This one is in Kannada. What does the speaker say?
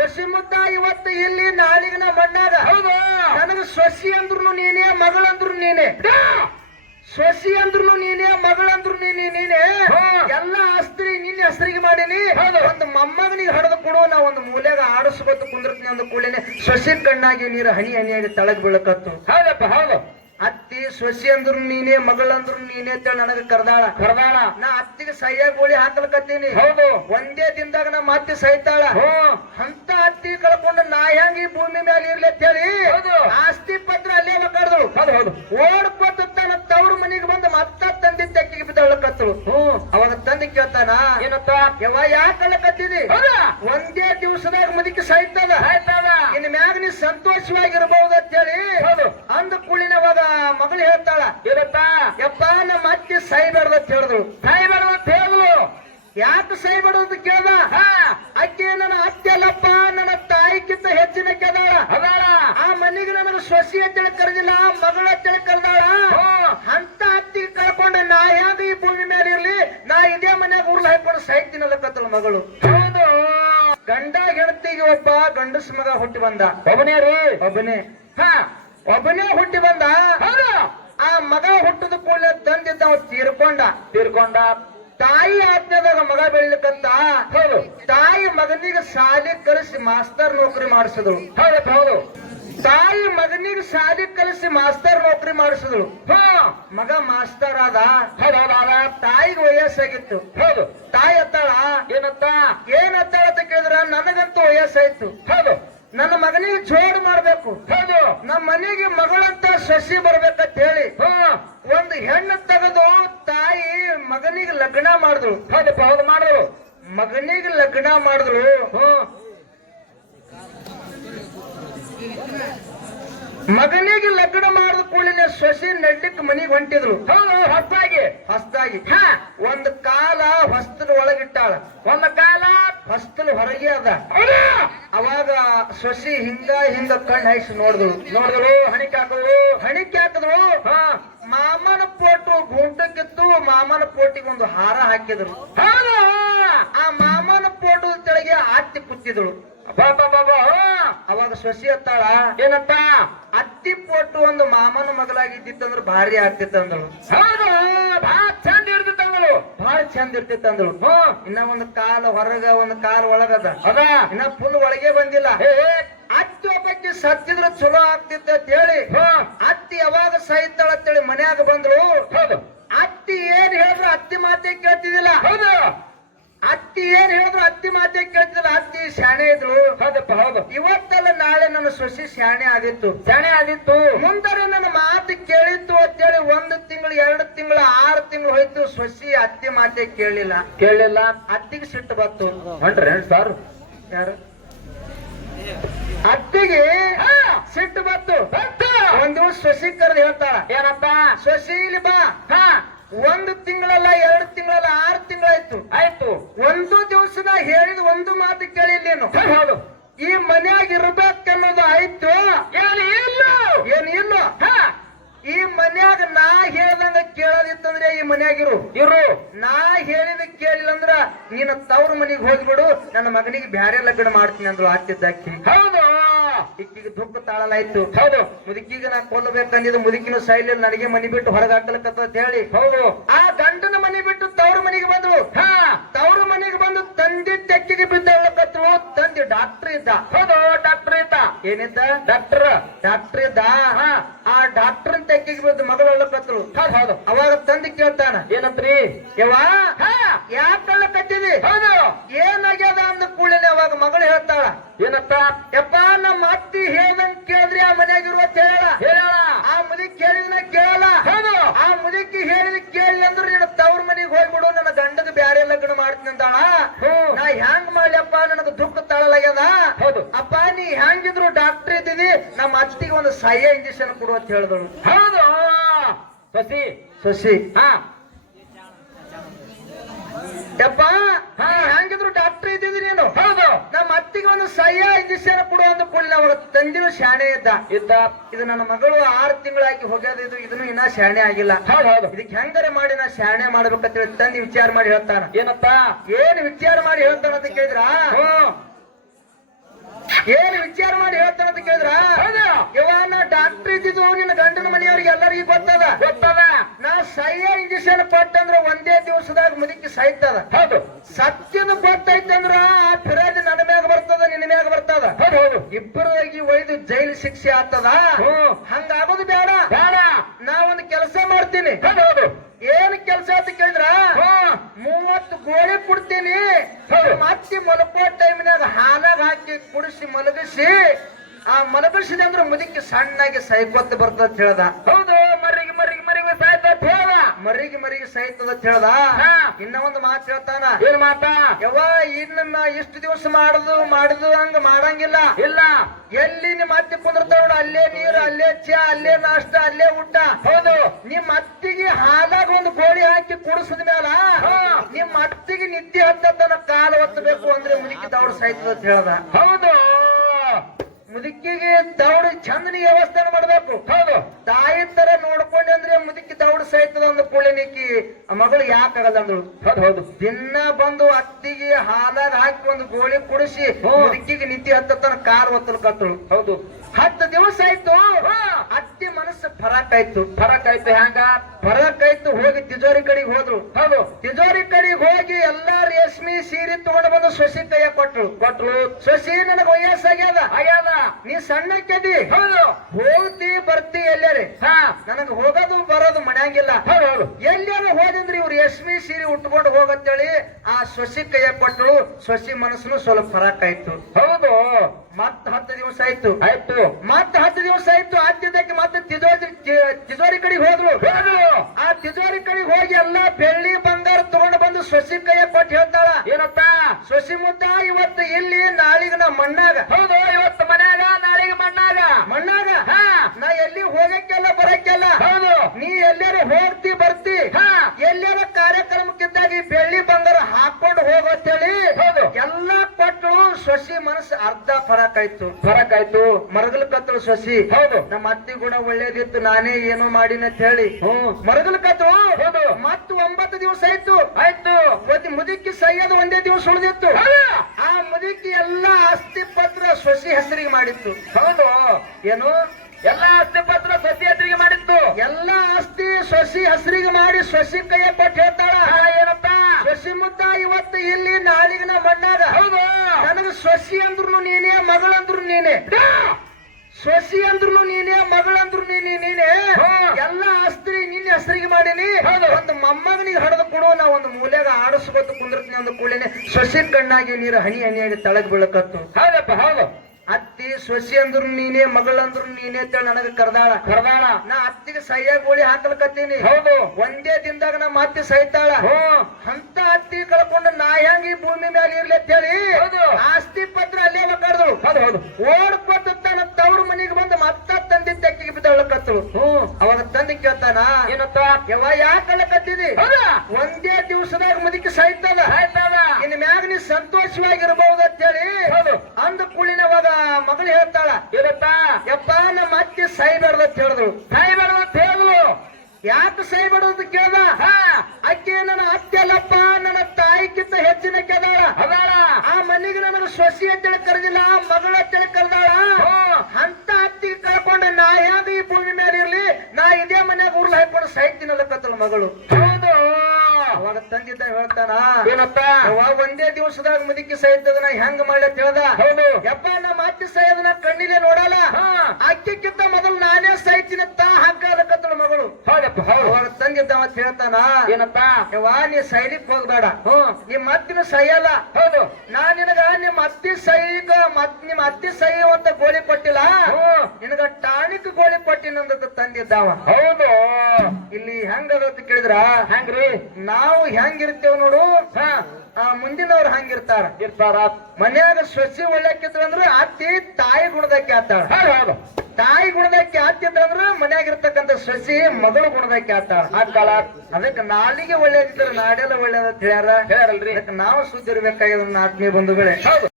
ಸೊಸಿ ಮುದ್ದ ಇವತ್ತು ಇಲ್ಲಿ ನಾಳಿಗೆ ನಾ ಮಣ್ಣಾಗ ಹೌದು. ನನಗ ಸೊಸಿ ಅಂದ್ರು ನೀನೇ ಮಗಳಂದ್ರು ನೀನೇ. ಸೊಸಿ ಅಂದ್ರು ನೀನೇ ಮಗಳಂದ್ರು ನೀನೆ. ನೀನೇ. ಎಲ್ಲ ಆಸ್ತಿ ನಿನ್ನ ಹೆಸರಿಗೆ ಮಾಡೀನಿ. ಹೌದು. ಒಂದು ಮೊಮ್ಮಗನಿಗೆ ಹಡದು ಕೊಡು ನಾ ಒಂದು ಮೂಲೆಗ ಆಡಿಸ್ಕೊತ ಕುಂದಿರ್ತೀನಿ ಅಂದ ಕೂಡಲೇ ಸೊಸಿ ಕಣ್ಣಾಗಿ ನೀರು ಹನಿ ಹನಿಯಾಗಿ ತಳಗ್ ಬೀಳಕತ್ತು. ಹೌದಪ್ಪ ಹೌದು. ಅತ್ತಿ ಸೊಸಿ ಅಂದ್ರು ನೀನೇ ಮಗಳಂದ್ರು ನೀನೇ ಅಂತೇಳಿ ನನಗ ಕರ್ದಾಳ. ಕರ್ದಾಳ? ನಾ ಅತ್ತಿಗೆ ಸಹ್ಯ ಗೋಳಿ ಹಾಕಲ್ಕತ್ತೀನಿ. ಹೌದು. ಒಂದೇ ದಿನದಾಗ ನಮ್ಮ ಅತ್ತಿ ಸಹಿತಾಳ ಅಂತ ಅತ್ತಿ ಕಳ್ಕೊಂಡು ನಾ ಹೆಂಗ್ ಈ ಭೂಮಿ ಮೇಲೆ ಇರ್ಲಿ ಅಂತ ಹೇಳಿ. ಆಸ್ತಿ ಪತ್ರ ಅಲ್ಲೇ ಮಕ್ಕಳ್ದು ಹೌದು ಹೌದು. ಓಡ್ಕೊತ ತನ್ನ ತವ್ರ ಮನೆಗೆ ಬಂದು ಮತ್ತ ತಂದಿ ತೆಕ್ಕಿಗೆ ಬಿದ್ದಳಕತ್ತಳು ಹ್ಮ್ ಅವಾಗ ತಂದೆ ಕೇಳ್ತಾನ ಏನತ್ತ ಯಾವ ಯಾಕಲ್ಲ ಕತ್ತಿದಿ ಒಂದೇ ದಿವಸದಾಗ ಮುದುಕಿ ಆಯ್ತದ ಇನ್ ಮ್ಯಾಗ ನೀ ಸಂತೋಷವಾಗಿರ್ಬಹುದು ಅಂತ ಹೇಳಿ ಅಂದ ಕೂಳಿನವಾಗ ಮಗಳು ಹೇಳ್ತಾಳ ಇರಪ್ಪ ಯಪ್ಪ ನಮ್ಮ ಅತ್ತಿ ಸಾಯ್ಬೇಡ್ದ ಅಂತ ಹೇಳಿದ್ರು. ಸಾಯಿಬಾರ ಅಂತ ಹೇಳಿದ್ರು. ಯಾಕೆ ಅಂತ ಕೇಳ್ದ? ಹಾ ಅಕ್ಕಿ ನನ್ನ ಅತ್ತೆ ಅಲ್ಲಪ್ಪ ನನ್ನ ತಾಯಿಗಿಂತ ಹೆಚ್ಚಿನ ಕೆದಾಳ ಅದಾಳ. ಆ ಮನೆಗೆ ನನಗೆ ಸೊಸಿ ಅಂತೇಳಿ ಕರೆದಿಲ್ಲ ಮಗಳ ಅಂತೇಳಿ ಕರೆದಾಳ. ಅಂತ ಅತ್ತಿ ಕಳ್ಕೊಂಡು ನಾ ಯಾವ್ದು ಈ ಭೂಮಿ ಮೇಲೆ ಇರ್ಲಿ ನಾ ಇದೇ ಮನ್ಯಾಗ ಉರ್ಲ ಹಾಕೊಂಡು ಸಾಯ್ತೀನಲ್ಲ ಕತ್ತಲ ಮಗಳು. ಹೌದು. ಗಂಡ ಹೆಂಡತಿಗೆ ಒಬ್ಬ ಗಂಡಸ ಮಗ ಹುಟ್ಟಿ ಬಂದ. ಒಬ್ಬನೇ ರೀ. ಒಬ್ಬನೇ. ಹಾ. ಒಬ್ಬನೇ ಹುಟ್ಟಿ ಬಂದ. ಆ ಮಗ ಹುಟ್ಟಿದ ಕೂಡಲೇ ತಂದಿದ್ದ ಅವ ತೀರ್ಕೊಂಡ. ತೀರ್ಕೊಂಡ. ತಾಯಿ ಆಜ್ಞಾದಾಗ ಮಗ ಬೆಳಿಲಿಕ್ಕಂತ ಹೌದು. ತಾಯಿ ಮಗನಿಗೆ ಶಾಲೆ ಕಲಿಸಿ ಮಾಸ್ತರ್ ನೌಕರಿ ಮಾಡಿಸಿದ್ರು ಹೌದು ಹೌದು. ತಾಯಿ ಮಗನಿಗೆ ಶಾಲೆ ಕಲಿಸಿ ಮಾಸ್ತರ್ ನೌಕರಿ ಮಾಡಿಸಿದ್ರು ಹಾ. ಮಗ ಮಾಸ್ತರ್ ಆದ. ಹೌದಾದ ತಾಯಿಗೆ ವಯಸ್ಸಾಗಿತ್ತು. ಹೌದು. ತಾಯಿ ಅತ್ತಾಳ ಏನತ್ತ? ಏನತ್ತಾಳ ಅಂತ ಕೇಳಿದ್ರ ನನಗಂತೂ ವಯಸ್ಸಾಯ್ತು. ಹೌದು. ನನ್ನ ಮಗನಿಗೆ ಜೋಡ್ ಮಾಡ್ಬೇಕು. ಹೌದು. ನಮ್ಮ ಮನೆಗೆ ಮಗಳಂತ ಸಸಿ ಬರ್ಬೇಕಂತ ಹೇಳಿ ಒಂದು ಹೆಣ್ಣು ತೆಗೆದು ತಾಯಿ ಮಗನಿಗೆ ಲಗ್ನ ಮಾಡಿದ್ರು ಹೌದಪ್ಪ ಹೌದು ಮಾಡಿದ್ರು ಮಗನಿಗೆ ಲಗ್ನ ಮಾಡಿದ್ರು ಮಗನಿಗೆ ಲಗ್ನ ಮಾಡಿದ ಕೂಡಲೇ ಸೊಸಿ ನಡ್ಲಿಕ್ ಮನಿಗೆ ಹೊಂಟಿದ್ರು ಹೌದು ಹೊತ್ತಾಗಿ ಹೊಸ್ದಾಗಿ. ಹಾ. ಒಂದು ಕಾಲ ಹೊಸ್ತನ ಒಳಗಿಟ್ಟಾಳ. ಒಂದ್ ಕಾಲ ಹೊಸ್ತಲು ಹೊರಗೆ ಅದ. ಸೊಸಿ ಹಿಂಗ ಹಿಂಗ ಕಣ್ಣ ಹಾಯಿಸಿ ನೋಡಿದ್ರು ನೋಡಿದ್ರು ಹಣಿಕೆ ಹಾಕೋದು ಹಣಿಕೆ ಹಾಕಿದ್ರು ಮಾಮನ ಪೋಟು ಗುಂಟಕ್ಕಿತ್ತು ಮಾಮನ ಪೋಟಿಗೆ ಒಂದು ಹಾರ ಹಾಕಿದ್ರು ಆ ಮಾಮನ ಪೋಟು ತೆಳಗೆ ಆತ್ತಿ ಕುತ್ತಿದಳು ಅವಾಗ ಸೊಸಿ ಅತ್ತಾಳ ಏನಪ್ಪ ಅತ್ತಿ ಪೋಟು ಒಂದು ಮಾಮನ ಮಗಳಾಗಿದ್ದಿತ್ತಂದ್ರೆ ಭಾರಿ ಆಗ್ತಿತ್ತಂದಳು ಹೌದು ಬಾ ಚಂದ ಇರ್ತಿತ್ತು ಅಂದ್ರು. ಹೋ ಇನ್ನ ಒಂದು ಕಾಲ ಹೊರಗ ಒಂದು ಕಾಲ ಒಳಗದ. ಅದ ಇನ್ನ ಫುಲ್ ಒಳಗೆ ಬಂದಿಲ್ಲ. ಅತ್ತಿ ಒಬ್ಬಕ್ಕೆ ಸತ್ತಿದ್ರ ಚಲೋ ಆಗ್ತಿತ್ತು ಅಂತ ಹೇಳಿ. ಅತ್ತಿ ಯಾವಾಗ ಸಾಯ್ತಾಳ ಅಂತೇಳಿ ಮನ್ಯಾಗ ಬಂದ್ರು ಹೌದು. ಅತ್ತಿ ಏನ್ ಹೇಳಿದ್ರು ಅತ್ತಿ ಮಾತೇ ಕೇಳ್ತಿದಿಲ್ಲ ಹೌದು. ಅತ್ತಿ ಏನ್ ಹೇಳಿದ್ರು ಅತ್ತಿ ಮಾತೆ ಕೇಳ್ತಿದ್ರ ಅತ್ತಿ ಶಾಣೆ ಇದ್ರು. ಹೌದಪ್ಪ ಹೌದು. ಇವತ್ತಲ್ಲ ನಾಳೆ ನನ್ನ ಸೊಸಿ ಶಾಣೆ ಆದಿತ್ತು ಶಾಣೆ ಆದಿತ್ತು ಮುಂದರೆ ನನ್ನ ಮಾತು ಕೇಳಿತ್ತು ಅಂತೇಳಿ ಒಂದು ತಿಂಗಳು ಎರಡು ತಿಂಗಳು ಆರು ತಿಂಗಳು ಹೋಯ್ತು ಸೊಸಿ ಅತ್ತಿ ಮಾತೆ ಕೇಳಿಲ್ಲ ಕೇಳಿಲ್ಲ ಅತ್ತಿಗೆ ಸಿಟ್ಟು ಬತ್ತು ಹೊಂಟ್ರಿ ಸರ್. ಯಾರು? ಅತ್ತಿಗೆ ಸಿಟ್ಟು ಬತ್ತು ಒಂದ್ ದಿವಸ ಸೊಸಿ ಕರೆದು ಹೇಳ್ತಾಳ. ಏನಪ್ಪ? ಸೊಸಿ ಇಲ್ಲಿ ಬಾ. ಹಾ! ಒಂದು ತಿಂಗಳಲ್ಲ ಎರಡು ತಿಂಗಳಲ್ಲ ಆರು ತಿಂಗಳಾಯ್ತು. ಆಯ್ತು. ಒಂದು ದಿವಸದ ಹೇಳಿದ ಒಂದು ಮಾತು ಕೇಳಿಲ್ಲೇನು ಹೌದು ಈ ಮನೆಯಾಗ ಇರ್ಬೇಕನ್ನೋದು ಆಯ್ತು? ಏನು ಇಲ್ಲ. ಏನ್ ಇಲ್ಲ. ಹಾ. ಈ ಮನ್ಯಾಗ ನಾ ಹೇಳ್ದಂಗ ಕೇಳೋದಿತ್ತಂದ್ರೆ ಈ ಮನ್ಯಾಗಿರು ಇರು. ನಾ ಹೇಳಿದ ಕೇಳಿಲ್ಲ ಅಂದ್ರ ನೀನ ತವ್ರ ಮನಿಗೆ ಹೋಗ್ಬಿಡು. ನನ್ನ ಮಗನಿಗೆ ಬ್ಯಾರೆ ಲಗ್ನ ಮಾಡ್ತೀನಿ ಅಂದ್ರು ಆಗ್ತಿದ್ದಾಕಿ ಹೌದು. ಇಕ್ಕಿಗೆ ದುಃಖ ತಾಳಲಾಯ್ತು. ಹೌದು ಮುದುಕಿಗೆ ನಾ ಕೊಲ್ಲಬೇಕಂದಿದ್ದು ಮುದುಕಿನ ಸೈಲಿ ನನಗೆ ಮನಿ ಬಿಟ್ಟು ಹೊರಗೆ ಅಂತ ಹೇಳಿ. ಹೌದು. ಆ ಗಂಡನ ಮನಿ ಬಿಟ್ಟು ತವ್ರ ಮನಿಗೆ ಬಂದ್ರು. ಹಾ. ತವ್ರ ಮನೆಗೆ ಬಂದು ತಂದೆ ತೆಕ್ಕಿಗೆ ಬಿದ್ದಳಕತ್ರು ತಂದೆ ಡಾಕ್ಟರ್ ಇದ್ದ. ಹೌದು ಡಾಕ್ಟರ್ ಇದ್ದ. ಏನಿದ್ದ? ಡಾಕ್ಟರ್. ಡಾಕ್ಟರ್ ಇದ್ದ. ಹಾ. ಆ ಡಾಕ್ಟರ್ ತೆಕ್ಕಿಗೆ ಬಿದ್ದು ಮಗಳು ಹೇಳಕತ್ರು ಹೌದು ಹೌದು. ಅವಾಗ ತಂದೆ ಕೇಳ್ತಾನ ಏನಂತ್ರಿ? ಯವ್ವ ಹಾ. ಯಾಕಲ್ಲ ಕಟ್ಟಿದಿ ಹೌದು. ಏನಾಗ್ಯದ ಅಂದ ಕೂಡಲೇ ಅವಾಗ ಮಗಳು ಹೇಳ್ತಾಳ. ಏನಪ್ಪ? ಯಪ್ಪ ಅತ್ತಿ ಹೇಳ್ದಂಗ್ ಕೇಳಿದ್ರಿ ಆ ಮನೆಯಾಗಿರುವ ಅಂತ ಹೇಳ ಹೇಳ ಆ ಮುದುಕಿ ಕೇಳಿದ್ನ ಕೇಳಲ್ಲ. ಹೌದು. ಆ ಮುದುಕಿ ಹೇಳಿದ ಕೇಳಿ ಅಂದ್ರೆ ನಿನ್ನ ತವ್ರ ಮನೆಗೆ ಹೋಗ್ಬಿಡು ನನ್ನ ಗಂಡದ ಬ್ಯಾರೆ ಲಗ್ನ ಮಾಡ್ತೀನಿ ಅಂತಾಳ. ನಾ ಹೆಂಗ್ ಮಾಡ್ಲಪ್ಪ ನನಗ ದುಃಖ ತಳಲಾಗ್ಯದ ಹೌದು. ಅಪ್ಪ ನೀ ಹೆಂಗಿದ್ರು ಡಾಕ್ಟರ್ ಇದ್ದಿದಿ? ನಮ್ಮ ಅತ್ತಿಗೆ ಒಂದು ಸಹಾಯ ಇಂಜೆಕ್ಷನ್ ಕೊಡು ಅಂತ ಹೇಳಿದಳು. ಹೌದು. ಸಸಿ. ಸಸಿ. ಹಾ. ಯಪ್ಪ ಹಾ. ಹೆಂಗಿದ್ರು ಡಾಕ್ಟರ್ ಇದ್ದಿದಿ ನೀನು? ಹೌದು. ನಮ್ಮ ಅತ್ತಿಗೆ ಒಂದು ಸಹ್ಯ ಇಂಜೆಕ್ಷನ್ ಕೊಡು ಅಂದ ಕೂಡಲೇ ಅವಳ ತಂದಿನ ಶಾಣೆ ಇದ್ದ. ಇದ್ದ. ಇದು ನನ್ನ ಮಗಳು ಆರು ತಿಂಗಳಾಗಿ ಹೋಗ್ಯದ ಇದು ಇದನ್ನು ಇನ್ನ ಶಾಣೆ ಆಗಿಲ್ಲ. ಹೌದು ಹೌದು. ಇದಕ್ಕೆ ಹೆಂಗಾರೆ ಮಾಡಿ ನಾ ಶಾಣೆ ಮಾಡ್ಬೇಕಂತ ಹೇಳಿ ತಂದೆ ವಿಚಾರ ಮಾಡಿ ಹೇಳ್ತಾನ. ಏನಪ್ಪ? ಏನ್ ವಿಚಾರ ಮಾಡಿ ಹೇಳ್ತಾನ ಅಂತ ಕೇಳಿದ್ರ? ಏನ್ ವಿಚಾರ ಮಾಡಿ ಹೇಳ್ತಾನ ಅಂತ ಕೇಳಿದ್ರ? ಇವ ನಾ ಡಾಕ್ಟರ್ ಇದ್ದಿದ್ದು ನಿನ್ನ ಗಂಡನ ಮನೆಯವ್ರಿಗೆ ಎಲ್ಲರಿಗೂ ಗೊತ್ತದ. ಗೊತ್ತದ. ನಾ ಸಹ್ಯ ಇಂಜೆಕ್ಷನ್ ಪಟ್ಟಂದ್ರ ಒಂದೇ ದಿವಸದಾಗ ಮುದುಕಿ ಸಾಯ್ತದ. ಹೌದು. ಸತ್ಯದ ಗೊತ್ತೈತಂದ್ರ ಆ ಫಿರಾಜ್ ನನ್ನ ಮ್ಯಾಗ ಬರ್ತದ ನಿನ್ನ ಮ್ಯಾಗ ಬರ್ತದ. ಹೌದು ಹೌದು. ಇಬ್ಬರಾಗಿ ಒಯ್ದು ಜೈಲು ಶಿಕ್ಷೆ ಆಗ್ತದ. ಹಂಗಾಗೋದು ಬೇಡ. ಬೇಡ. ನಾ ಒಂದು ಕೆಲಸ ಮಾಡ್ತೀನಿ. ಹೌದು ಹೌದು. ಏನ್ ಕೆಲಸ ಅಂತ ಕೇಳಿದ್ರ. ಮೂವತ್ತು ಗೋಳಿ ಕುಡ್ತೀನಿ. ಮತ್ತೆ ಮಲಕೋ ಟೈಮ್ನಾಗ ಹಾಲಾಗ ಹಾಕಿ ಕುಡಿಸಿ ಮಲಗಿಸಿ ಆ ಮಲಗಿಸಿದೆ ಅಂದ್ರೆ ಮುದುಕಿ ಸಣ್ಣಾಗಿ ಸೈಕೊತ್ತ ಬರ್ತದ ಹೇಳ್ದ. ಮರಿಗೆ ಮರಿಗೆ ಸಹಿತ ಅಂತ ಹೇಳ್ದ. ಇನ್ನ ಒಂದು ಮಾತು ಹೇಳ್ತಾನ. ಏನ್ ಮಾತಾ? ಯವ್ವ ಇನ್ನ ಇಷ್ಟು ದಿವಸ ಮಾಡುದು ಮಾಡುದು ಹಂಗ ಮಾಡಂಗಿಲ್ಲ. ಇಲ್ಲ. ಎಲ್ಲಿ ನಿಮ್ಮ ಅತ್ತಿ ಕುಂದಿರ್ತಾವ ಅಲ್ಲೇ ನೀರು ಅಲ್ಲೇ ಚಾ ಅಲ್ಲೇ ನಾಷ್ಟ ಅಲ್ಲೇ ಊಟ. ಹೌದು. ನಿಮ್ಮ ಅತ್ತಿಗೆ ಹಾಲಾಗ ಒಂದು ಗೋಳಿ ಹಾಕಿ ಕುಡಿಸಿದ ಮೇಲ. ನಿಮ್ಮ ಅತ್ತಿಗೆ ನಿದ್ದೆ ಹತ್ತದನ್ನ ಕಾಲ ಒತ್ತಬೇಕು ಅಂದ್ರೆ ಮುದುಕಿ ಸಹಿತ ಸಾಯ್ತದ ಅಂತ ಹೇಳ್ದ ಹೌದು ಮುದುಕಿಗೆ ದೌಡ್ ಚಂದನಿ ವ್ಯವಸ್ಥೆ ಮಾಡ್ಬೇಕು ಹೌದು ತಾಯಿ ತರ ನೋಡ್ಕೊಂಡೆ ಅಂದ್ರೆ ಮುದುಕಿ ದೌಡ್ ಸಾಯ್ತದ ಒಂದು ಕುಳಿನಿಕ್ಕಿ ನಿಕ್ಕಿ ಆ ಮಗಳು ಯಾಕಾಗಲ್ಲ ಅಂದಳು. ಹೌದು ಹೌದು. ದಿನ ಬಂದು ಅತ್ತಿಗೆ ಹಾಲಾಗ ಹಾಕಿ ಒಂದು ಗೋಳಿ ಕುಡಿಸಿ. ಮುದುಕಿಗೆ ನಿದ್ದೆ ಹತ್ತತನ ಕಾರ್ ಒತ್ತಲು ಕತ್ತಳು. ಹೌದು. ಹತ್ತು ದಿವಸ ಆಯ್ತು. ಅತ್ತಿ ಮನಸ್ಸು ಫರಕ್ ಆಯ್ತು. ಫರಕ್ ಆಯ್ತು ಹ್ಯಾಂಗ? ಫರಕ್ ಆಯ್ತು ಹೋಗಿ ತಿಜೋರಿ ಕಡೆಗೆ ಹೋದ್ರು. ಹೌದು ತಿಜೋರಿ ಕಡೆಗೆ ಹೋಗಿ ಎಲ್ಲಾ ರೇಷ್ಮಿ ಸೀರೆ ತಗೊಂಡು ಬಂದು ಸೊಸಿ ಕೈಯ ಕೊಟ್ರು. ಕೊಟ್ರು ಸೊಸಿ ನನಗ ವಯಸ್ಸಾಗ್ಯದ. ಆಗ್ಯಾದ ನೀ ಸಣ್ಣಕ್ಕೆದಿ. ಹೌದು. ಹೋಗ್ತಿ ಬರ್ತಿ ಎಲ್ಲರಿ ಹಾ. ನನಗ ಹೋಗೋದು ಬರೋದು ಮನ್ಯಾಂಗಿಲ್ಲ. ಹೌದು ಹೌದು. ಎಲ್ಲಾರ ಹೋದಂದ್ರೆ ಇವ್ರು ರೇಷ್ಮಿ ಸೀರೆ ಉಟ್ಕೊಂಡು ಹೋಗತ್ತೇಳಿ. ಆ ಸೊಸಿ ಕೈಯ ಕೊಟ್ಟಳು ಸೊಸಿ ಮನಸ್ಸು ಸ್ವಲ್ಪ ಫರಕ್ ಆಯ್ತು ಹೌದು. ಮತ್ತ ಹತ್ತು ದಿವಸ ಆಯ್ತು. ಆಯ್ತು. ಮತ್ತ ಹತ್ತು ದಿವಸ ಆಯ್ತು. ಆದ್ಯದಕ್ಕೆ ಮತ್ತೆ ತಿಜೋರಿ ತಿಜೋರಿ ಕಡೆಗೆ ಹೋದ್ರು. ಹೌದು ಆ ತಿಜೋರಿ ಕಡೆ ಹೋಗಿ ಎಲ್ಲಾ ಬೆಳ್ಳಿ ಬಂಗಾರ ತಗೊಂಡ್ ಬಂದು ಸೊಸಿ ಕೈಯ ಕೊಟ್ಟು ಹೇಳ್ತಾಳ ಏನಪ್ಪ ಸೊಸಿ ಮುದ್ದ ಇವತ್ತು ಇಲ್ಲಿ ನಾಳಿಗ ನಾ ಮಣ್ಣಾಗ. ಹೌದು ಇವತ್ತು ಮನ್ಯಾಗ ನಾಳಿಗ ಮಣ್ಣಾಗ. ಮಣ್ಣಾಗ? ಹಾ. ನಾ ಎಲ್ಲಿ ಹೋಗಕ್ಕೆಲ್ಲ ಬರಕ್ಕೆಲ್ಲ? ಹೌದು. ನೀ ಎಲ್ಲಾರು ಹೋಗ್ತಿ ಬರ್ತಿ ಸೊಸಿ ಮನಸ್ಸು ಅರ್ಧ ಫರಕ್ ಆಯ್ತು ಫರಕ್ ಆಯ್ತು ಮರಗಲ್ ಸೊಸಿ ಹೌದು. ನಮ್ಮ ಅತ್ತಿ ಗುಣ ಒಳ್ಳೇದಿತ್ತು ನಾನೇ ಏನೋ ಮಾಡಿನ ಅಂತ ಹೇಳಿ. ಹ್ಮ್ ಮರಗಲ್ ಕತ್ತಳು ಹೌದು. ಮತ್ತು ಒಂಬತ್ತು ದಿವಸ ಆಯ್ತು. ಆಯ್ತು. ಮತ್ತೆ ಮುದುಕಿ ಸೈಯದ ಒಂದೇ ದಿವಸ ಉಳಿದಿತ್ತು. ಆ ಮುದುಕಿ ಎಲ್ಲಾ ಆಸ್ತಿ ಪತ್ರ ಸೊಸಿ ಹೆಸರಿಗೆ ಮಾಡಿತ್ತು. ಹೌದು. ಏನು? ಎಲ್ಲಾ ಆಸ್ತಿ ಪತ್ರ ಸಸಿ ಹೆಸರಿಗೆ ಮಾಡಿತ್ತು. ಎಲ್ಲಾ ಆಸ್ತಿ ಸೊಸಿ ಹೆಸರಿಗೆ ಮಾಡಿ ಸೊಸಿ ಕೈಯ ಕೊಟ್ಟು ಹೇಳ್ತಾಳ. ಮುದ್ದ ಇವತ್ತು ಇಲ್ಲಿ ನಾಳಿನ ಮಣ್ಣಾದ. ಹೌದು. ನನಗ ಸೊಸಿ ಅಂದ್ರು ನೀನೇ ಮಗಳಂದ್ರು ನೀನೇ. ಸೊಸಿ ಅಂದ್ರು ನೀನೇ ಮಗಳಂದ್ರು ನೀನೇ. ನೀನೇ. ಎಲ್ಲ ಆಸ್ತಿ ನಿನ್ನ ಹೆಸರಿಗೆ ಮಾಡೀನಿ. ಹೌದು. ಒಂದು ಮೊಮ್ಮಗನಿಗೆ ಹಡದು ಕೊಡು ನಾ ಒಂದು ಮೂಲೆಗ ಆಡಿಸ್ಕೊತ ಕುಂದಿರ್ತೀನಿ ಅಂದ ಕೂಡಲೇ ಸೊಸಿ ಕಣ್ಣಾಗಿ ನೀರು ಹನಿ ಹನಿಯಾಗಿ ತಳಗ್ ಬೀಳಕತ್ತು. ಹೌದಪ್ಪ ಹೌದು. ಸೊಸಿ ಅಂದ್ರು ನೀನೇ ಮಗಳಂದ್ರು ನೀನೇ ಅಂತೇಳಿ ನನಗ ಕರ್ದಾಳ. ಕರ್ದಾಳ? ನಾ ಅತ್ತಿಗೆ ಸಹ್ಯ ಗೋಳಿ ಹಾಕಲ್ಕತ್ತೀನಿ. ಹೌದು. ಒಂದೇ ದಿನದಾಗ ನಮ್ಮ ಅತ್ತಿ ಸಹಿತಾಳ. ಅಂತ ಅತ್ತಿ ಕಳ್ಕೊಂಡು ನಾ ಹೆಂಗ ಈ ಭೂಮಿ ಮೇಲೆ ಇರ್ಲಿ ಅಂತ ಹೇಳಿ. ಆಸ್ತಿ ಪತ್ರ ಅಲ್ಲೇ ಒಕ್ಕಾಡ್ದು ಹೌದು ಹೌದು. ಓಡ್ಕೊತ ತನ್ನ ತವ್ರ ಮನೆಗೆ ಬಂದು ಮತ್ತ ತಂದಿ ತೆಕ್ಕಿಗೆ ಬಿದ್ದಳಕತ್ತಳು ಹ್ಮ್ ಅವಾಗ ತಂದಿ ಕೇಳ್ತಾನ? ಏನತ್ತ ಯವ ಯಾಕಲ್ಲ ಕತ್ತಿದಿ ಒಂದೇ ದಿವಸದಾಗ ಮುದುಕಿ ಸಾಯ್ತದ ಇನ್ ಮ್ಯಾಗ ನೀ ಸಂತೋಷವಾಗಿರ್ಬಹುದು ಅಂತ ಹೇಳಿ ಅಂದ ಮಗಳು ಏನತ್ತ ಯಪ್ಪ ನಮ್ಮ ಅತ್ತಿ ಸಹಿ ಅಂತ ಹೇಳಿದ್ರು. ಸಾಯ್ಬೇಡ ಅಂತ ಹೇಳಿದ್ರು. ಯಾಕೆ ಸಹಿ ಅಂತ ಕೇಳ್ದ? ಹಾ ಅಕ್ಕಿ ನನ್ನ ಅತ್ತೆ ಅಲ್ಲಪ್ಪ ನನ್ನ ತಾಯಿಗಿಂತ ಹೆಚ್ಚಿನ ಕೆದಾಳ. ಅದಾಳ ಆ ಮನೆಗೆ ನನಗೆ ಸೊಸಿ ಅಂತೇಳಿ ಕರೆದಿಲ್ಲ ಮಗಳ ಅಂತೇಳಿ ಕರೆದಾಳ. ಅಂತ ಅತ್ತಿ ಕಳ್ಕೊಂಡು ನಾ ಯಾವ್ದು ಈ ಭೂಮಿ ಮೇಲೆ ಇರ್ಲಿ ನಾ ಇದೇ ಮನ್ಯಾಗ ಉರ್ಲ ಹಾಕೊಂಡು ಸಾಯ್ತೀನಲ್ಲ ಕತ್ತಳ ಮಗಳು. ಹೌದು. ಅವಾಗ ತಂದಿದ್ದ ಹೇಳ್ತಾನ ಏನತ್ತ ಅವ್ವ ಒಂದೇ ದಿವಸದಾಗ ಮುದುಕಿ ಸಹಿತ ನಾ ಹೆಂಗ್ ಮಾಡ್ಲಿ ಅಂತ ಹೇಳ್ದ. ಹೌದು. ಯಪ್ಪ ನಮ್ಮ ಅತ್ತಿ ಸಾಯೋದನ್ನ ಕಣ್ಣಿಲೆ ನೋಡಲ್ಲ. ಹಾ. ಅಕ್ಕಿಕ್ಕಿಂತ ಮೊದಲು ನಾನೇ ಸಹಿತಿನ ತಾ ಕತ್ತಳ ಮಗಳು. ಹೌದಪ್ಪ ಅವತ್ ಹೇಳ್ತಾನ ಯವ್ವ ನೀ ಸೈಲಿಕ್ ಹೋಗ್ಬೇಡ. ಹ್ಮ್ ನಿಮ್ಮ ಅತ್ತಿನ ಸೈಯಲ್ಲ ಹೌದು. ನಾ ನಿನಗ ನಿಮ್ಮ ಅತ್ತಿ ಸೈಗ ಮತ್ ನಿಮ್ಮ ಅತ್ತಿ ಸೈ ಅಂತ ಗೋಳಿ ಕೊಟ್ಟಿಲ್ಲ? ಹ್ಮ್ ನಿನಗ ಟಾಣಿಕ್ ಗೋಳಿ ಕೊಟ್ಟಿನಂದ ತಂದಿದ್ದಾವ ಹೌದು. ಇಲ್ಲಿ ಹೆಂಗದ ಅಂತ ಕೇಳಿದ್ರ? ಹೆಂಗ್ರಿ ನಾವು ಹೆಂಗಿರ್ತೇವ್ ನೋಡು. ಹಾ. ಆ ಮುಂದಿನವ್ರು ಹಂಗಿರ್ತಾರ. ಇರ್ತಾರ. ಮನ್ಯಾಗ ಸೊಸಿ ಒಳ್ಳೆಕಿದ್ರು ಅಂದ್ರೆ ಅತ್ತಿ ತಾಯಿ ಗುಣದಕ್ಕೆ ಆತಾಳ. ಹೌದು ಹೌದು. ತಾಯಿ ಗುಣದಕ್ಕೆ ಆತಿದ್ರಂದ್ರ ಮನ್ಯಾಗ ಇರ್ತಕ್ಕಂಥ ಸಸಿ ಮಗಳು ಗುಣದಕ್ಕೆ ಆ ಕಾಲ ಅದಕ್ಕೆ ನಾಲಿಗೆ ಒಳ್ಳೇದಿದ್ರೆ ನಾಡೆಲ್ಲ ಒಳ್ಳೇದ ಹೇಳ್ಯಾರ. ಹೇಳ್ಯಾರಲ್ರಿ? ಅದಕ್ಕೆ ನಾವು ಸುದ್ದಿ ಇರ್ಬೇಕಾಗ್ಯದ ನನ್ನ ಆತ್ಮೀಯ ಬಂಧುಗಳೇ. ಹೌದು.